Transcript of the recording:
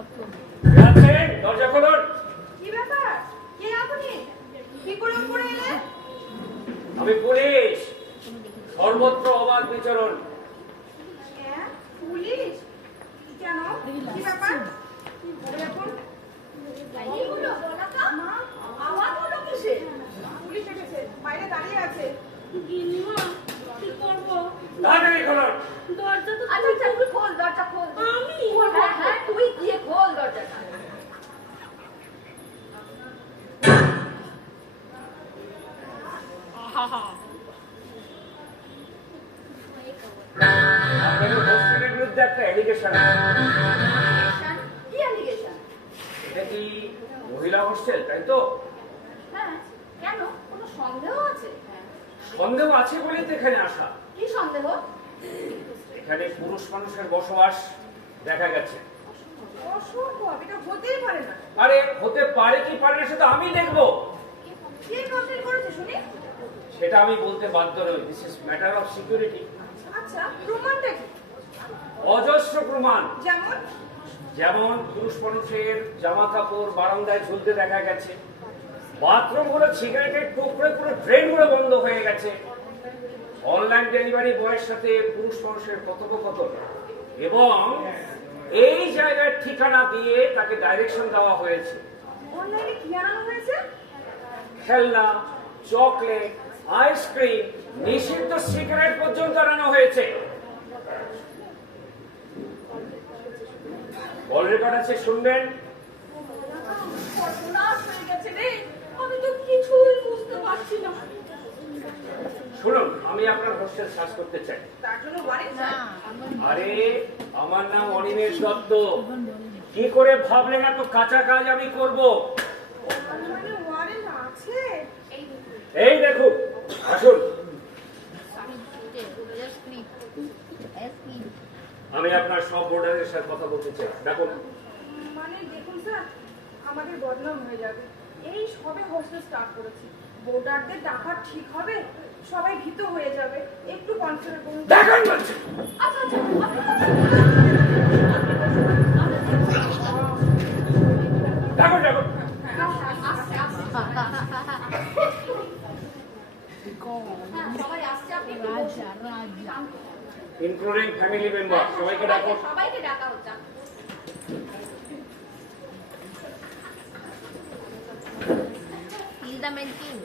যাচ্ছেন, দরজা খুলুন। কি ব্যাপার? কে আপনি? কি করে উপরে এলে? আমি পুলিশ, সর্বত্র অবাধ বিচরণ। হ্যাঁ, পুলিশ? কেন? কি ব্যাপার? এখন কি হলো? বলাকা? মা, আওয়াজ হলো কিসে? পুলিশ এসেছে, বাইরে দাঁড়িয়ে আছে। গিন্নিমা, কি করবো? তাড়াতাড়ি খুলুন। দরজা তো আচ্ছা, তুই খোল, দরজা খোল। আমি? হ্যাঁ, তুই গিয়ে খোল দরজাটা। আপনাদের হোস্টেলের বিরুদ্ধে একটা অ্যালিগেশন আছে। কি অ্যালিগেশন? এটা কি মহিলা হোস্টেল, তাই তো? হ্যাঁ, কেন? কোনো সন্দেহ আছে? সন্দেহ আছে বলেই তো এখানে আসা। কি সন্দেহ? এখানে পুরুষ মানুষের বসবাস দেখা গেছে। অসম্ভব, এটা হতেই পারে না। আরে হতে পারে কি পারে না সেটা আমি দেখবো। কে কমপ্লেন করেছে শুনি? সেটা আমি বলতে বাধ্য নই। This is matter of security. আচ্ছা, প্রমাণটা কি? অজস্র প্রমাণ। যেমন? যেমন পুরুষ মানুষের জামা কাপড় বারান্দায় ঝুলতে দেখা গেছে, বাথরুম গুলো সিগারেটের টুকরে পুরো ড্রেন গুলো বন্ধ হয়ে গেছে, অনলাইন ডেলিভারি বয়ের সাথে পুরুষ মানুষের কথোপকথন, এবং এই জায়গার ঠিকানা দিয়ে তাকে ডাইরেকশন দেওয়া হয়েছে। অনলাইনে কি আনানো হয়েছে? খেলনা, চকলেট, আইসক্রিম, নিষিদ্ধ সিগারেট পর্যন্ত আনানো হয়েছে। কল রেকর্ড আছে, শুনবেন। সর্বনাশ হয়ে গেছে রে, আমি তো কিছুই বুঝতে পারছি না। শুনুন, আমি আপনার হোস্টেল সার্চ করতে চাই। তার জন্য ওয়ারেন্ট চাই? আরে আমার নাম অনিমেষ দত্ত। কি করে ভাবলেন এত কাঁচা কাজ আমি করব? মানে ওয়ারেন্ট আছে? এই দেখুন, আসুন। আমি আপনার সব বোর্ডারের সাথে কথা বলতে চাই। দেখুন। মানে দেখুন স্যার, আমাদের বদনাম হয়ে যাবে। এই সবে হোস্টেল স্টার্ট করেছি, বোর্ডারদের ডাকা ঠিক হবে, সবাই ভীত হয়ে যাবে। একটু কনসিডার করুন। দেখুন বলছি। আচ্ছা, দেখুন দেখুন। আস্তে আস্তে সবাই আসছে, আপনি একটু বসুন। ইনক্লুডিং ফ্যামিলি মেম্বার সবাইকে ডাকুন। সবাইকে ডাকা হচ্ছে। Hilda Mentin.